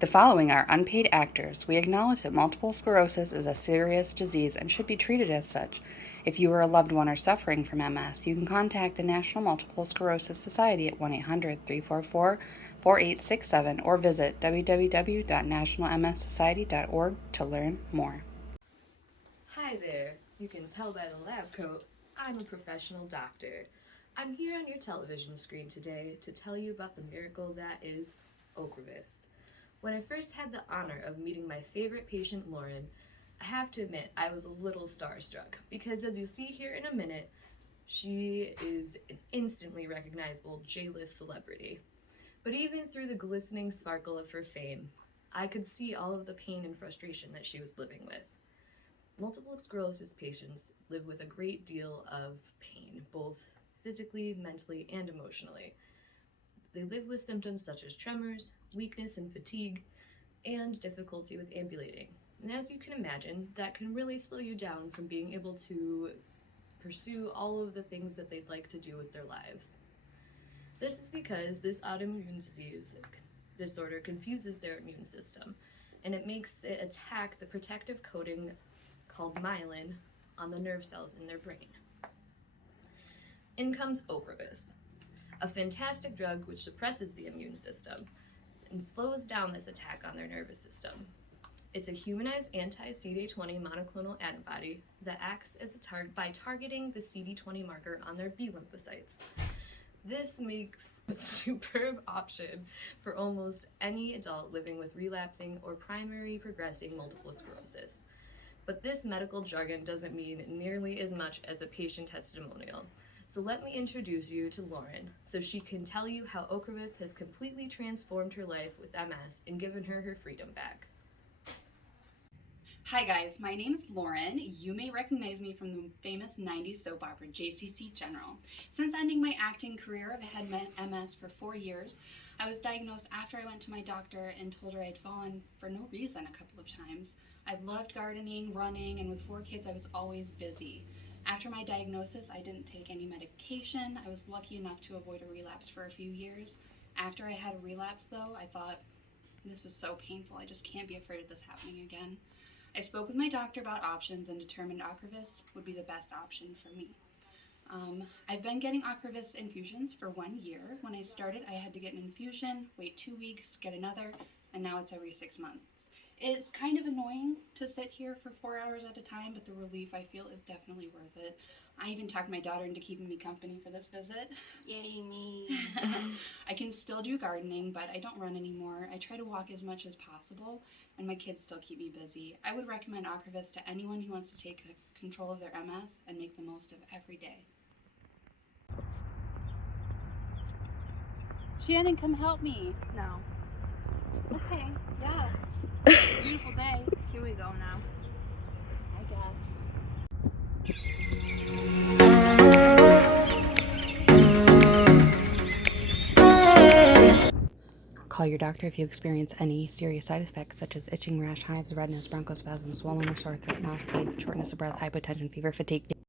The following are unpaid actors. We acknowledge that multiple sclerosis is a serious disease and should be treated as such. If you or a loved one are suffering from MS, you can contact the National Multiple Sclerosis Society at 1-800-344-4867 or visit www.nationalmssociety.org to learn more. Hi there. As you can tell by the lab coat, I'm a professional doctor. I'm here on your television screen today to tell you about the miracle that is Ocrevus. When I first had the honor of meeting my favorite patient, Lauren, I have to admit I was a little starstruck because, as you'll see here in a minute, she is an instantly recognizable J-list celebrity. But even through the glistening sparkle of her fame, I could see all of the pain and frustration that she was living with. Multiple sclerosis patients live with a great deal of pain, both physically, mentally, and emotionally. They live with symptoms such as tremors, weakness and fatigue, and difficulty with ambulating. And as you can imagine, that can really slow you down from being able to pursue all of the things that they'd like to do with their lives. This is because this autoimmune disorder confuses their immune system, and it makes it attack the protective coating called myelin on the nerve cells in their brain. In comes Ocrevus, a fantastic drug which suppresses the immune system and slows down this attack on their nervous system. It's a humanized anti-CD20 monoclonal antibody that acts as by targeting the CD20 marker on their B lymphocytes. This makes a superb option for almost any adult living with relapsing or primary progressing multiple sclerosis. But this medical jargon doesn't mean nearly as much as a patient testimonial. So let me introduce you to Lauren so she can tell you how Ocrevus has completely transformed her life with MS and given her her freedom back. Hi guys, my name is Lauren. You may recognize me from the famous 90s soap opera JCC General. Since ending my acting career, I've had MS for 4 years. I was diagnosed after I went to my doctor and told her I'd fallen for no reason a couple of times. I loved gardening, running, and with 4 kids I was always busy. After my diagnosis, I didn't take any medication. I was lucky enough to avoid a relapse for a few years. After I had a relapse though, I thought, this is so painful, I just can't be afraid of this happening again. I spoke with my doctor about options and determined Ocrevus would be the best option for me. I've been getting Ocrevus infusions for 1 year. When I started, I had to get an infusion, wait 2 weeks, get another, and now it's every 6 months. It's kind of annoying to sit here for 4 hours at a time, but the relief I feel is definitely worth it. I even talked my daughter into keeping me company for this visit. Yay, me. I can still do gardening, but I don't run anymore. I try to walk as much as possible, and my kids still keep me busy. I would recommend Ocrevus to anyone who wants to take control of their MS and make the most of every day. Shannon, come help me. No. Okay, yeah. Beautiful day. Here we go now. I guess. Call your doctor if you experience any serious side effects such as itching, rash, hives, redness, bronchospasm, swollen or sore throat, mouth pain, shortness of breath, hypotension, fever, fatigue.